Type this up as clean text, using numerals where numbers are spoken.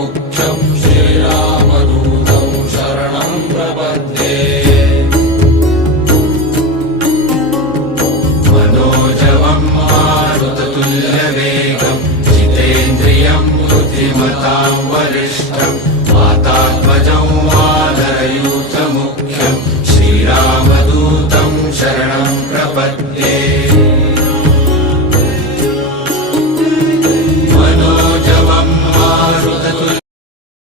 मुख्यं श्रीरामदूतं शरणं प्रपद्ये। मनोजवं मारुततुल्यवेगं जितेन्द्रियं बुद्धिमतां वरिष्ठं वातात्मजं वानरयूथमुख्यं श्रीरामदूतं शरणं